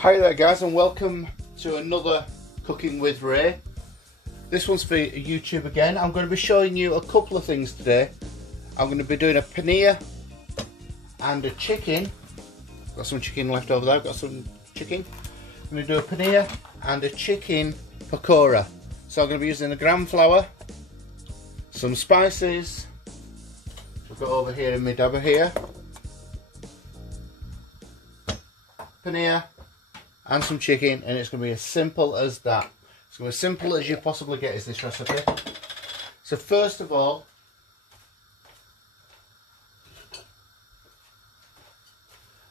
Hi there guys, and welcome to another Cooking with Ray. This one's for YouTube again. I'm going to be showing you a couple of things today. I'm going to be doing a paneer and a chicken. Got some chicken left over there, got some chicken. I'm going to do a paneer and a chicken pakora. So I'm going to be using the gram flour, some spices, I've got over here in my dabber here, paneer and some chicken, and it's going to be as simple as that. It's going to be as simple as you possibly get is this recipe. So first of all,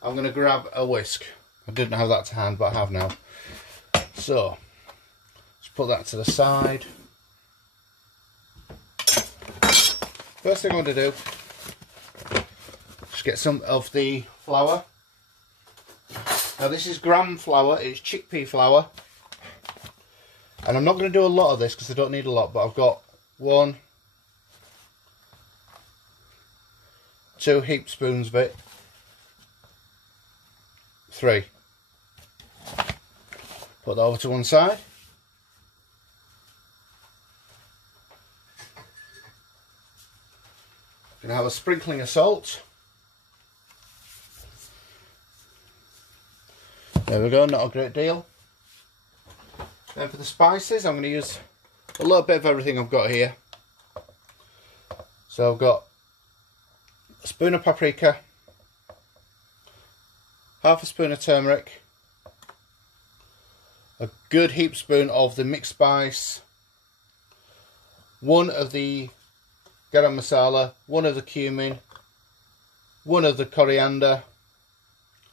I'm going to grab a whisk. I didn't have that to hand, but I have now. So let's put that to the side. First thing I'm going to do, just get some of the flour. Now this is gram flour, it's chickpea flour, and I'm not going to do a lot of this because I don't need a lot, but I've got 1, 2 heap spoons of it, 3. Put that over to one side. Going to have a sprinkling of salt. There we go, not a great deal. Then for the spices, I'm going to use a little bit of everything I've got here. So I've got a spoon of paprika, half a spoon of turmeric, a good heap spoon of the mixed spice, 1 of the garam masala, 1 of the cumin, 1 of the coriander,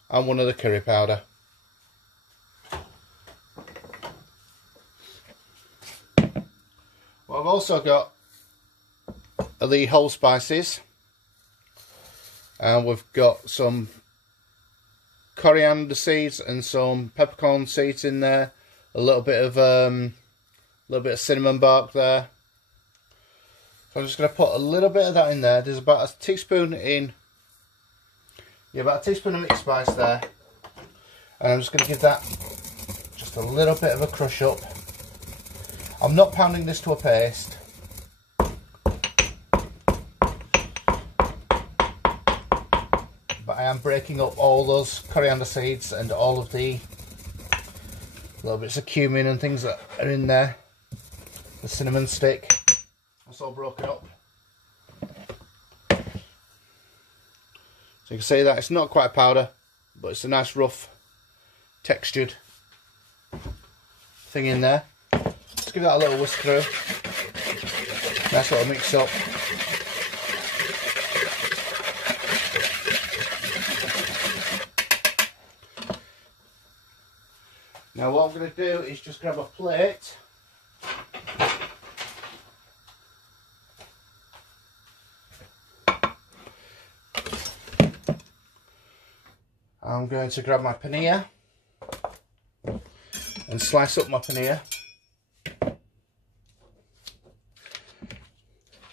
and 1 of the curry powder. What I've also got are the whole spices, and we've got some coriander seeds and some peppercorn seeds in there, a little bit of cinnamon bark there. So I'm just going to put a little bit of that in there. There's about a teaspoon about a teaspoon of mixed spice there, and I'm just going to give that just a little bit of a crush up. I'm not pounding this to a paste. But I am breaking up all those coriander seeds and all of the little bits of cumin and things that are in there. The cinnamon stick. That's all broken up. So you can see that it's not quite powder, but it's a nice rough textured thing in there. Just give that a little whisk through. Nice little mix up. Now what I'm going to do is just grab a plate. I'm going to grab my paneer and slice up my paneer.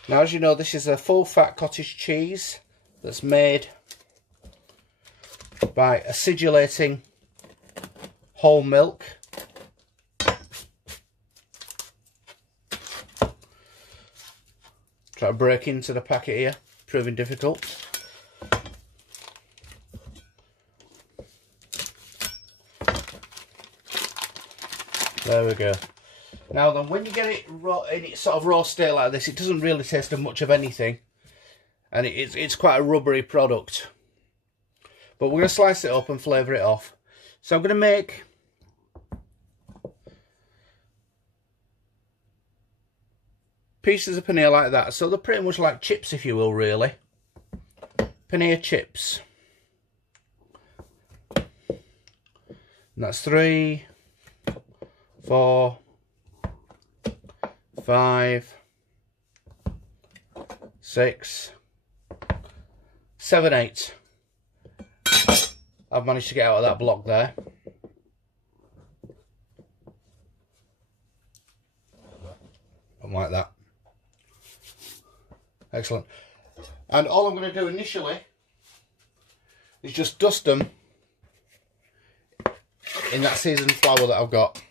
Now, as you know, this is a full fat cottage cheese that's made by acidulating whole milk. Try to break into the packet here, proving difficult. There we go. Now then, when you get it raw, in its sort of raw state like this, it doesn't really taste of much of anything, and it's quite a rubbery product. But we're going to slice it up and flavour it off. So I'm going to make pieces of paneer like that. So they're pretty much like chips, if you will, really. Paneer chips. And that's 3, 4, 5, 6, 7, 8. I've managed to get out of that block there. Like that. Excellent. And all I'm going to do initially is just dust them in that seasoned flour that I've got.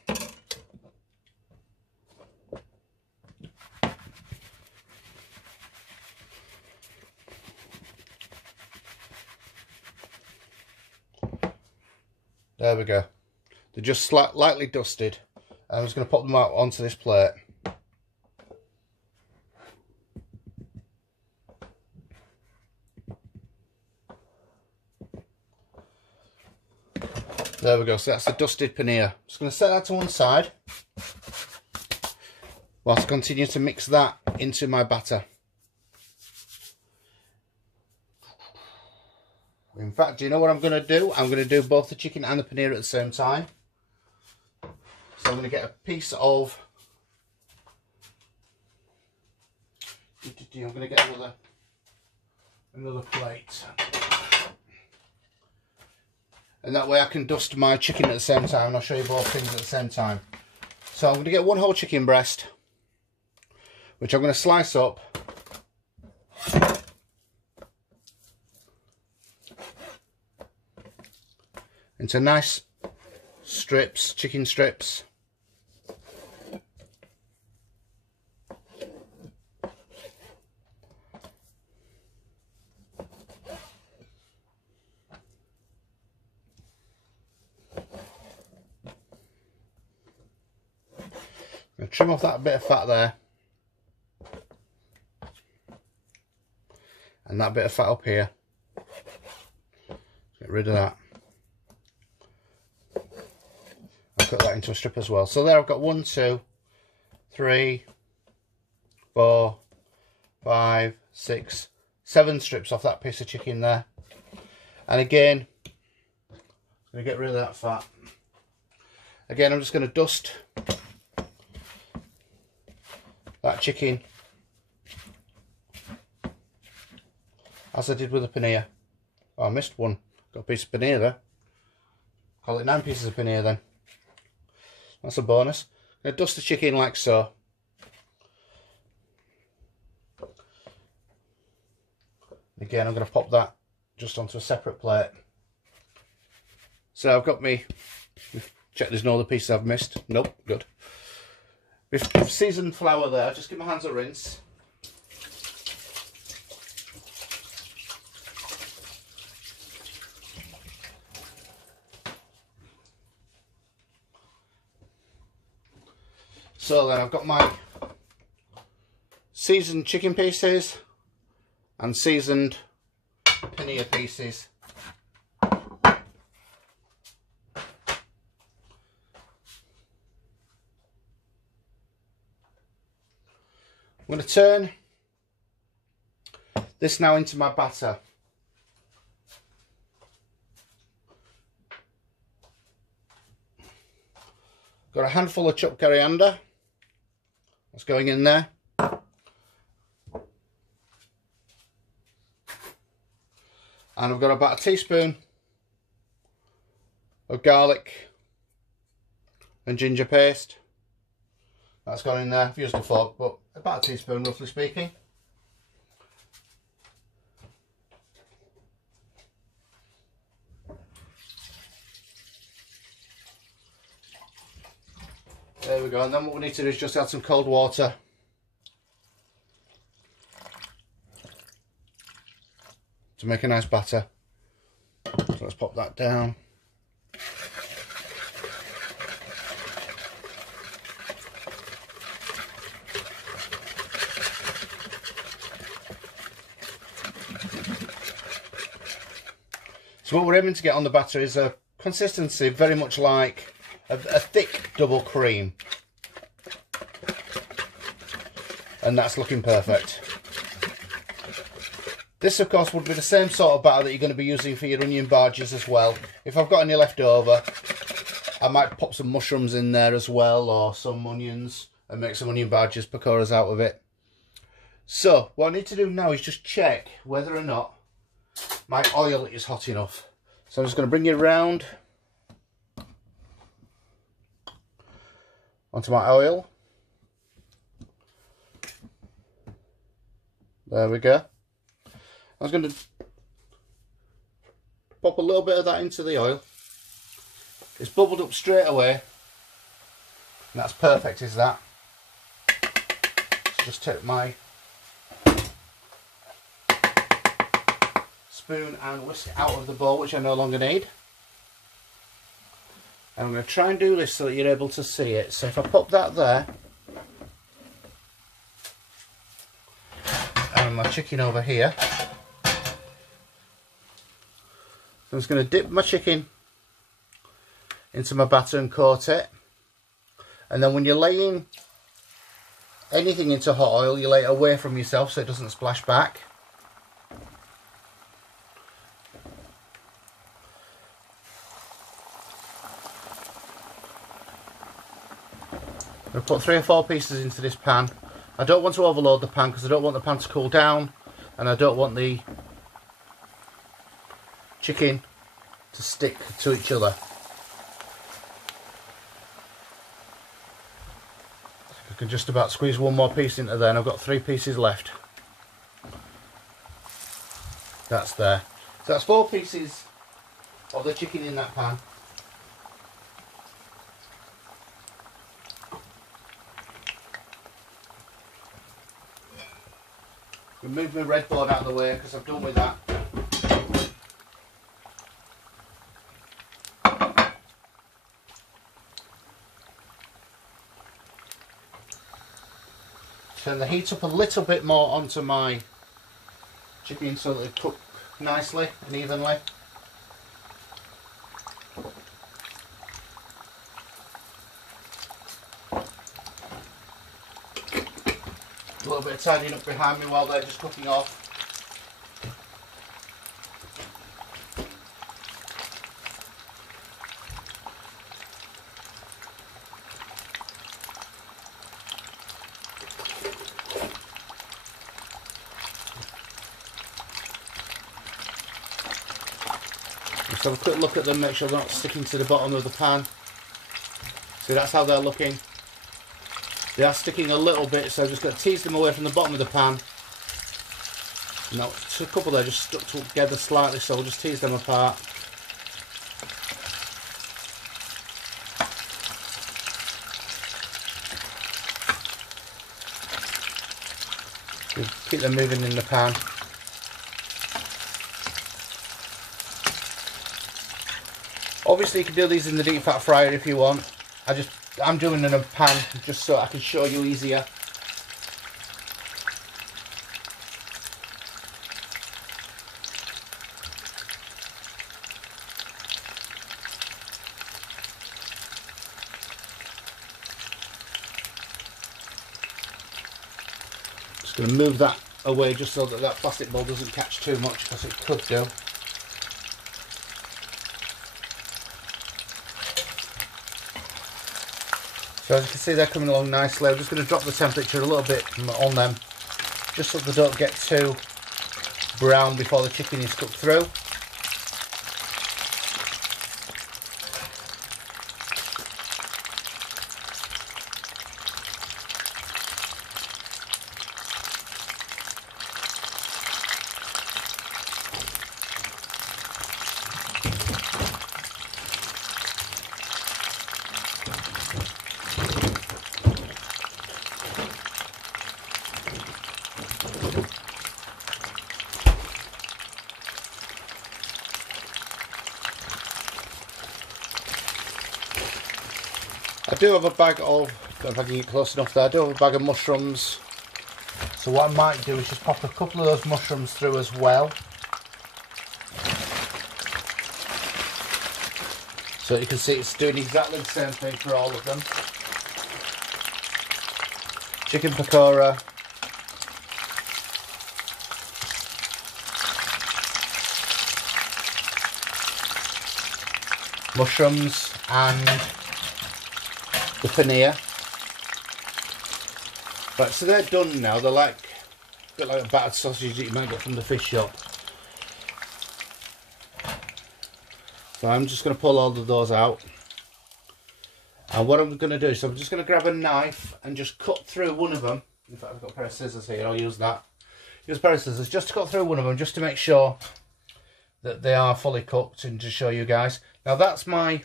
There we go. They're just lightly dusted. I'm just going to pop them out onto this plate. There we go, so that's the dusted paneer. Just going to set that to one side whilst I continue to mix that into my batter. In fact, do you know what I'm going to do? I'm going to do both the chicken and the paneer at the same time. So I'm going to get a piece of... I'm going to get another plate. And that way I can dust my chicken at the same time, and I'll show you both things at the same time. So I'm going to get one whole chicken breast, which I'm going to slice up. Into nice strips, chicken strips. I'm going to trim off that bit of fat there. And that bit of fat up here. Get rid of that. I'll cut that into a strip as well. So there I've got 1, 2, 3, 4, 5, 6, 7 strips off that piece of chicken there. And again, I'm going to get rid of that fat. Again, I'm just going to dust that chicken as I did with the paneer. Oh, I missed one. Got a piece of paneer there. Call it 9 pieces of paneer then. That's a bonus. I'm going to dust the chicken like so. Again, I'm going to pop that just onto a separate plate. So I've got me, check there's no other pieces I've missed. Nope, good. With seasoned flour there, just give my hands a rinse. So then I've got my seasoned chicken pieces and seasoned paneer pieces. I'm going to turn this now into my batter. Got a handful of chopped coriander. That's going in there. And I've got about a teaspoon of garlic and ginger paste. That's gone in there. I've used a fork, but about a teaspoon roughly speaking. There we go, and then what we need to do is just add some cold water. To make a nice batter. So let's pop that down. So what we're aiming to get on the batter is a consistency very much like a thick double cream. And that's looking perfect. This of course would be the same sort of batter that you're going to be using for your onion bhajis as well. If I've got any left over, I might pop some mushrooms in there as well, or some onions, and make some onion bhajis, pakoras out of it. So what I need to do now is just check whether or not my oil is hot enough. So I'm just going to bring it around onto my oil. There we go. I was going to pop a little bit of that into the oil. It's bubbled up straight away. And that's perfect, is that? So just take my spoon and whisk it out of the bowl, which I no longer need. And I'm going to try and do this so that you're able to see it. So if I pop that there, and my chicken over here, so I'm just going to dip my chicken into my batter and coat it. And then when you're laying anything into hot oil, you lay it away from yourself so it doesn't splash back. I'm going to put 3 or 4 pieces into this pan. I don't want to overload the pan because I don't want the pan to cool down, and I don't want the chicken to stick to each other. I can just about squeeze one more piece into there, and I've got 3 pieces left. That's there. So that's 4 pieces of the chicken in that pan. Move my red board out of the way because I'm done with that. Turn the heat up a little bit more onto my chicken so that they cook nicely and evenly. A little bit of tidying up behind me while they're just cooking off. Just have a quick look at them, make sure they're not sticking to the bottom of the pan. See, that's how they're looking. They are sticking a little bit, so I'm just going to tease them away from the bottom of the pan. Now, a couple there just stuck together slightly, so we'll just tease them apart. Keep them moving in the pan. Obviously, you can do these in the deep fat fryer if you want. I'm doing it in a pan just so I can show you easier. Just going to move that away just so that that plastic bowl doesn't catch too much, because it could do. So as you can see, they're coming along nicely. I'm just going to drop the temperature a little bit on them, just so they don't get too brown before the chicken is cooked through. I do have a bag of, if I can get close enough there, I do have a bag of mushrooms. So what I might do is just pop a couple of those mushrooms through as well. So you can see it's doing exactly the same thing for all of them. Chicken pakora. Mushrooms and the paneer. Right, so they're done now. They're like a bit like a battered sausage that you might get from the fish shop. So I'm just going to pull all of those out. And what I'm going to do is I'm just going to grab a knife and just cut through one of them. In fact, I've got a pair of scissors here. I'll use that. Use a pair of scissors just to cut through one of them, just to make sure that they are fully cooked and to show you guys. Now that's my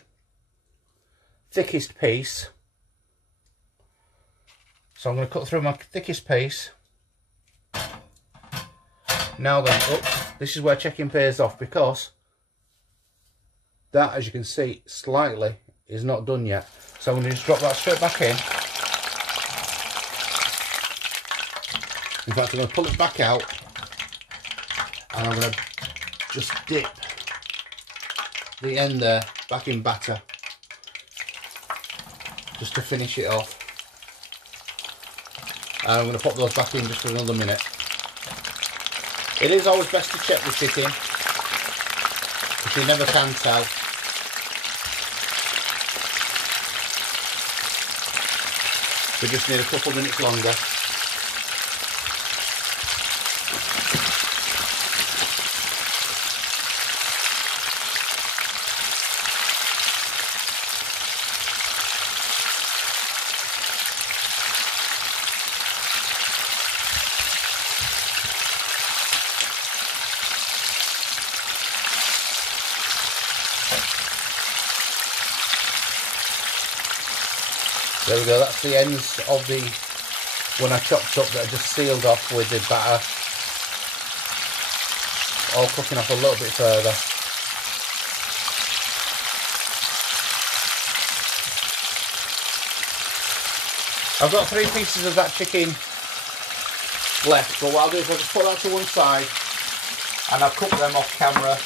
thickest piece. So I'm going to cut through my thickest piece. Now then, oops, this is where checking pays off, because that, as you can see, slightly is not done yet. So I'm going to just drop that straight back in. In fact, I'm going to pull it back out, and I'm going to just dip the end there back in batter, just to finish it off. And I'm going to pop those back in just for another minute. It is always best to check the chicken, because you never can tell. We just need a couple of minutes longer. There we go, that's the ends of the one I chopped up that I just sealed off with the batter. All cooking off a little bit further. I've got 3 pieces of that chicken left, but what I'll do is I'll just put that to one side and I'll cook them off camera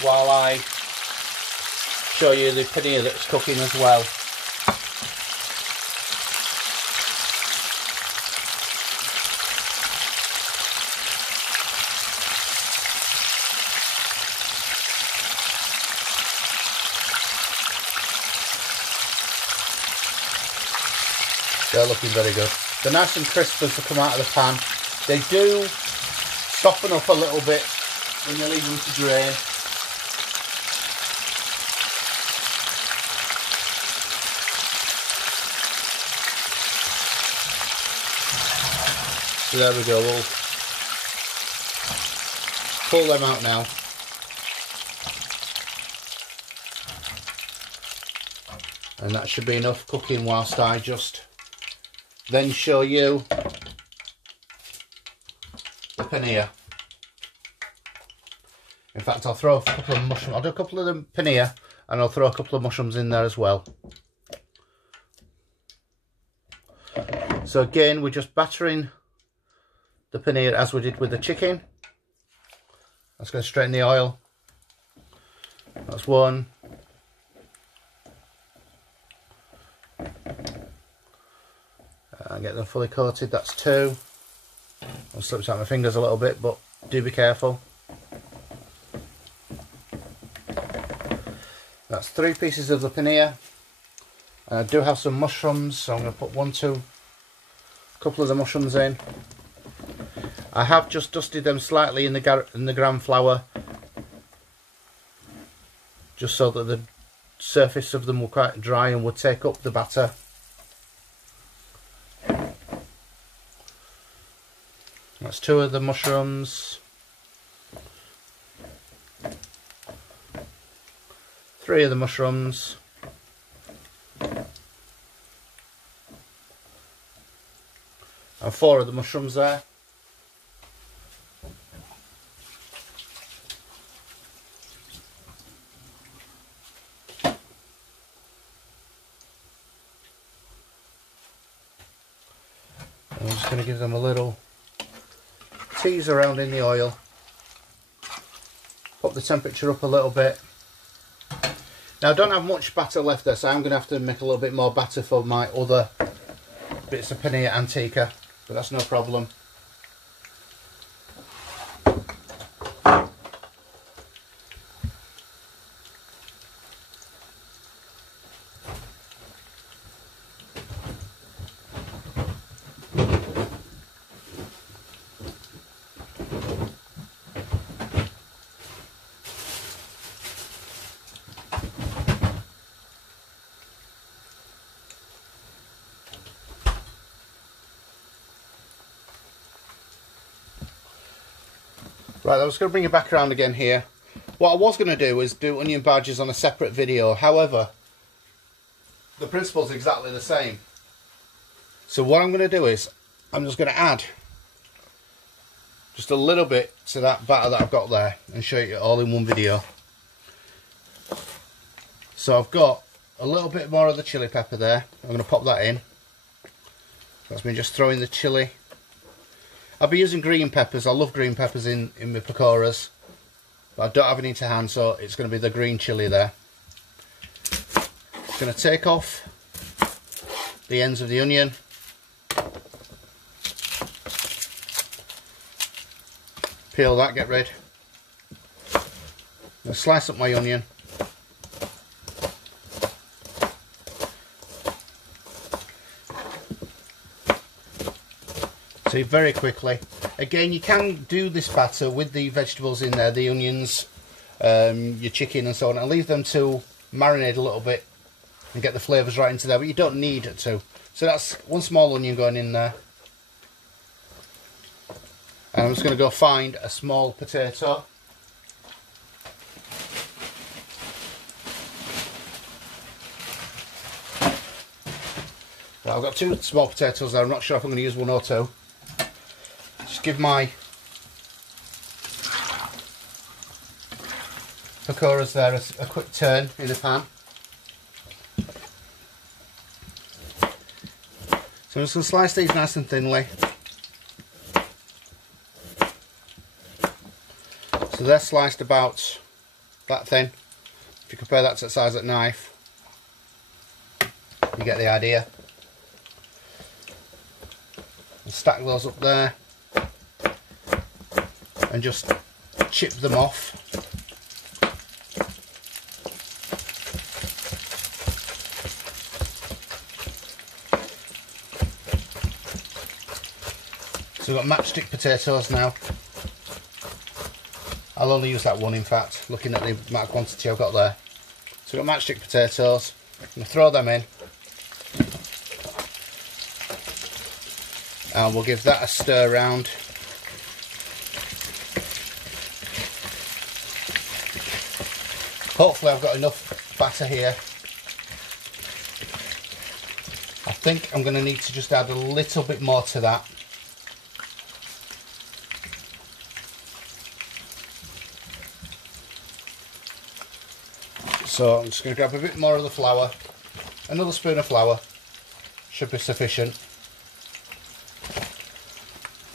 while I show you the paneer that's cooking as well. They're looking very good. They're nice and crisp as they come out of the pan. They do soften up a little bit when you leave them to drain. So there we go, we'll pull them out now. And that should be enough cooking whilst I just then show you the paneer. In fact, I'll throw a couple of mushrooms. I'll do a couple of the paneer and I'll throw a couple of mushrooms in there as well. So again, we're just battering the paneer as we did with the chicken. That's going to straighten the oil. That's one. And get them fully coated, that's 2. I'll slip out my fingers a little bit, but do be careful. That's 3 pieces of the paneer. And I do have some mushrooms, so I'm going to put a couple of the mushrooms in. I have just dusted them slightly in the gram flour, just so that the surface of them were quite dry and would take up the batter. That's 2 of the mushrooms, 3 of the mushrooms, and 4 of the mushrooms there. I'm just going to give them a little tease around in the oil, put the temperature up a little bit. Now I don't have much batter left there, so I'm going to have to make a little bit more batter for my other bits of paneer antica, but that's no problem. Right, I was going to bring it back around again here. What I was going to do is do onion bhajis on a separate video. However, the principle's exactly the same. So what I'm going to do is, I'm just going to add just a little bit to that batter that I've got there and show you all in one video. So I've got a little bit more of the chili pepper there. I'm going to pop that in. That's me just throwing the chili. I'll be using green peppers. I love green peppers in my pakoras, but I don't have any to hand, so it's going to be the green chili there. Going to take off the ends of the onion. Peel that, get rid. I'm going to slice up my onion. See, very quickly. Again, you can do this batter with the vegetables in there, the onions, your chicken and so on, and leave them to marinate a little bit and get the flavours right into there, but you don't need it to. So that's one small onion going in there. And I'm just going to go find a small potato. Well, I've got 2 small potatoes there. I'm not sure if I'm going to use 1 or 2. Just give my pakoras there a quick turn in the pan. So I'm just going to slice these nice and thinly. So they're sliced about that thin. If you compare that to the size of a knife, you get the idea. And stack those up there and just chip them off. So we've got matchstick potatoes now. I'll only use that one, in fact, looking at the amount of quantity I've got there. So we've got matchstick potatoes. I'm going to throw them in. And we'll give that a stir round. Hopefully I've got enough batter here. I think I'm going to need to just add a little bit more to that. So I'm just going to grab a bit more of the flour. Another spoon of flour should be sufficient.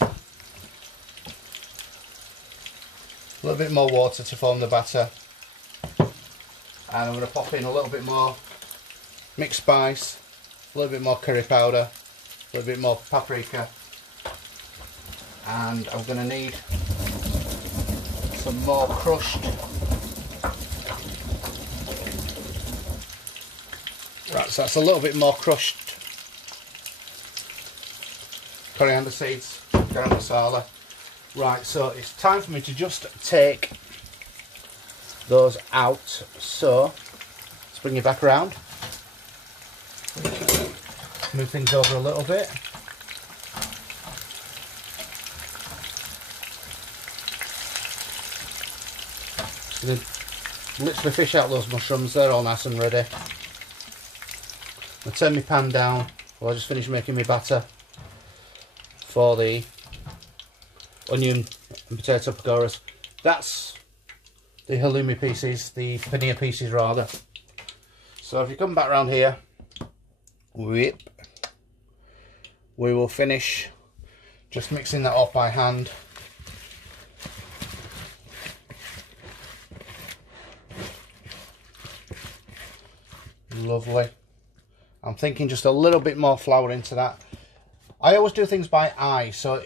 A little bit more water to form the batter. And I'm going to pop in a little bit more mixed spice, a little bit more curry powder, a little bit more paprika. And I'm going to need some more crushed so that's a little bit more crushed coriander seeds, garam masala. Right, so it's time for me to just take those out. So let's bring you back around, move things over a little bit. Just going to literally fish out those mushrooms, they're all nice and ready. I'll turn my pan down while I just finish making my batter for the onion and potato pakoras. That's the halloumi pieces, the paneer pieces rather. So if you come back around here, we will finish just mixing that up by hand. Lovely. I'm thinking just a little bit more flour into that. I always do things by eye, so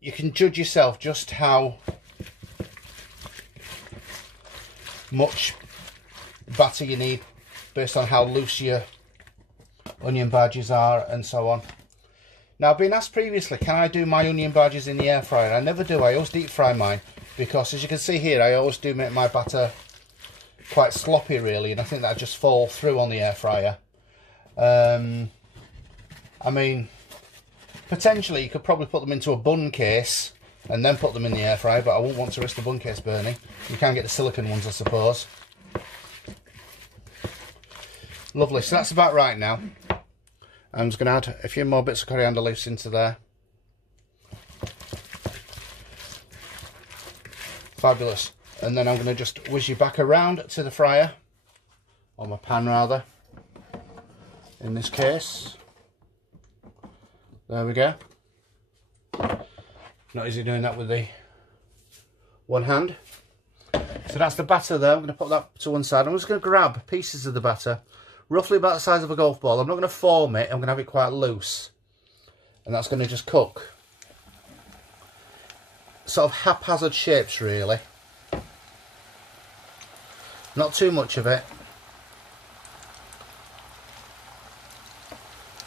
you can judge yourself just how much batter you need based on how loose your onion bhajis are and so on. Now, I've been asked previously, can I do my onion bhajis in the air fryer? I never do. I always deep fry mine because, as you can see here, I always do make my batter quite sloppy really, and I think that just fall through on the air fryer. I mean, potentially you could probably put them into a bun case and then put them in the air fryer, but I wouldn't want to risk the bun case burning. You can get the silicone ones, I suppose. Lovely, so that's about right now. I'm just going to add a few more bits of coriander leaves into there. Fabulous. And then I'm going to just whiz you back around to the fryer, or my pan rather, in this case. There we go. Not easy doing that with the one hand. So that's the batter there. I'm going to put that to one side. I'm just going to grab pieces of the batter, roughly about the size of a golf ball. I'm not going to form it. I'm going to have it quite loose. And that's going to just cook. Sort of haphazard shapes, really. Not too much of it.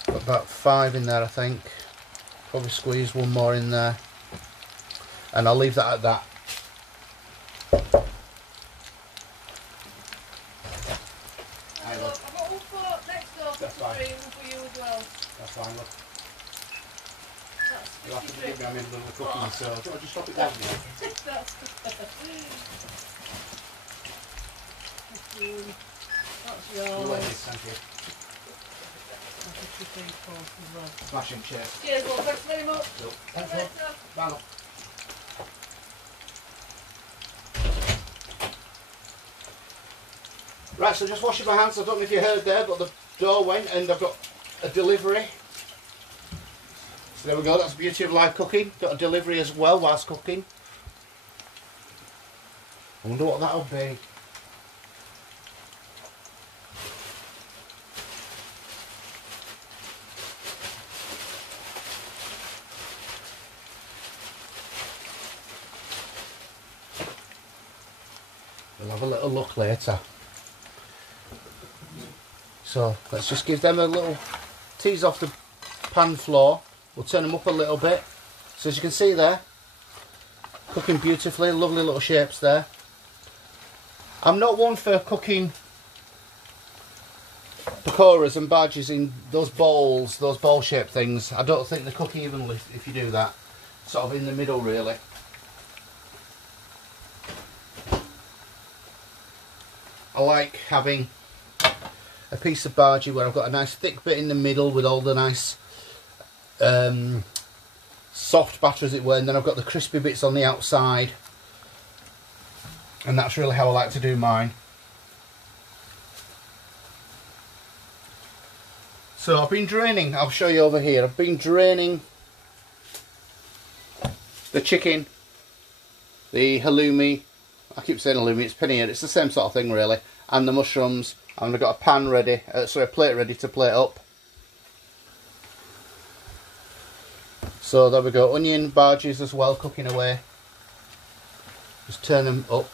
Got about 5 in there, I think. Probably squeeze one more in there. And I'll leave that at that. That's fine. For you as well. That's fine, look. You'll have to forgive me, I'm in the middle of cooking, so do you want to just stop it down here? That's yours. Thank you. Smashing, cheers. Cheers, well, thanks very much. So, thanks, love. Bye, love. Right, so just washing my hands. I don't know if you heard there, but the door went and I've got a delivery. So there we go, that's the beauty of live cooking. Got a delivery as well whilst cooking. I wonder what that'll be. We'll have a little look later. So let's just give them a little tease off the pan floor. We'll turn them up a little bit. So as you can see there, cooking beautifully, lovely little shapes there. I'm not one for cooking pakoras and bhajis in those bowls, those bowl shaped things. I don't think they cook evenly if you do that. Sort of in the middle really. I like having a piece of bhaji where I've got a nice thick bit in the middle with all the nice soft batter as it were, and then I've got the crispy bits on the outside, and that's really how I like to do mine. So I've been draining, I'll show you over here, I've been draining the chicken, the halloumi, I keep saying halloumi, it's paneer, it's the same sort of thing really, and the mushrooms, and I've got a pan ready, a plate ready to plate up. So there we go, onion bhajis as well, cooking away. Just turn them up.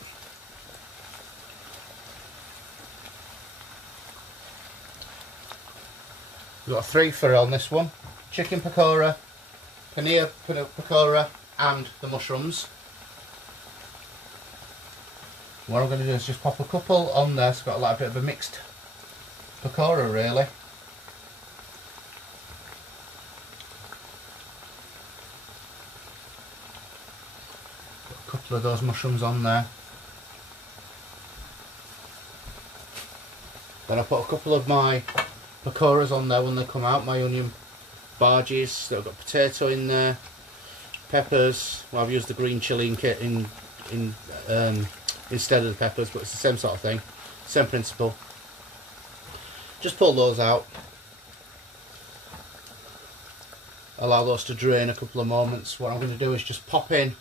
We've got a 3 for on this one. Chicken pakora, paneer pakora, and the mushrooms. What I'm going to do is just pop a couple on there, so it's got like a bit of a mixed pakora really. Couple of those mushrooms on there. Then I put a couple of my pakoras on there when they come out, my onion bhajis. They've got potato in there, peppers. Well, I've used the green chilli instead of the peppers, but it's the same sort of thing, same principle. Just pull those out. Allow those to drain a couple of moments. What I'm going to do is just pop in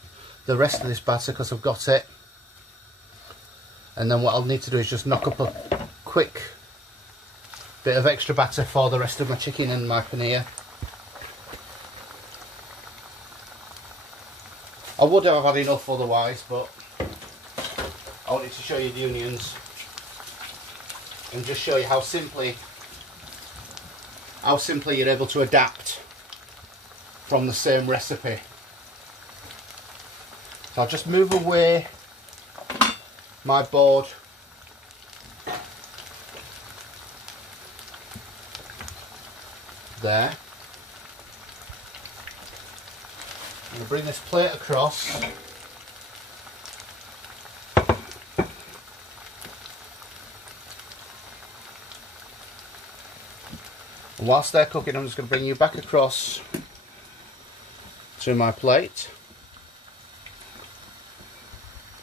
the rest of this batter because I've got it, and then what I'll need to do is just knock up a quick bit of extra batter for the rest of my chicken and my paneer. I would have had enough otherwise, but I wanted to show you the onions and just show you how simply you're able to adapt from the same recipe. So I'll just move away my board there. I'm going to bring this plate across. And whilst they're cooking, I'm just going to bring you back across to my plate.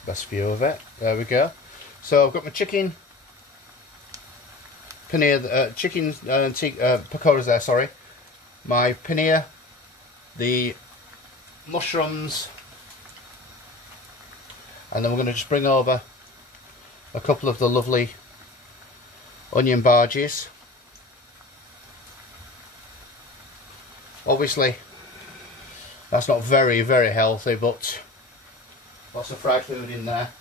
Best view of it. There we go. So I've got my chicken paneer, pakoras there, sorry. My paneer, the mushrooms, and then we're going to just bring over a couple of the lovely onion bhajis. Obviously, that's not very, very healthy, but lots of fried food in there.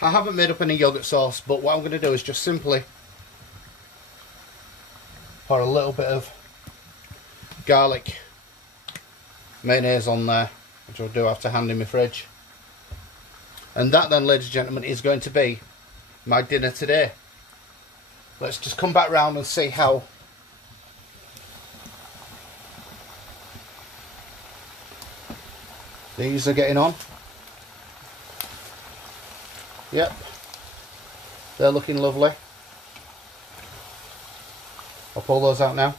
I haven't made up any yogurt sauce, but what I'm going to do is just simply pour a little bit of garlic mayonnaise on there, which I do have to hand in my fridge. And that then, ladies and gentlemen, is going to be my dinner today. Let's just come back round and see how these are getting on. Yep, they're looking lovely. I'll pull those out now.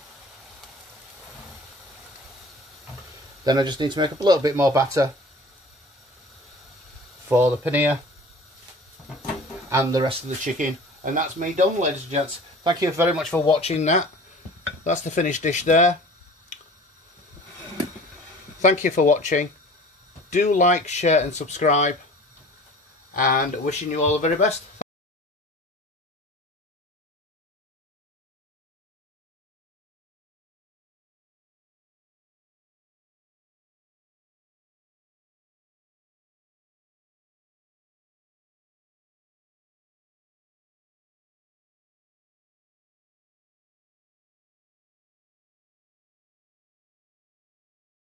Then I just need to make up a little bit more batter for the paneer and the rest of the chicken. And that's me done, ladies and gents. Thank you very much for watching that. That's the finished dish there. Thank you for watching. Do like, share and subscribe. And wishing you all the very best.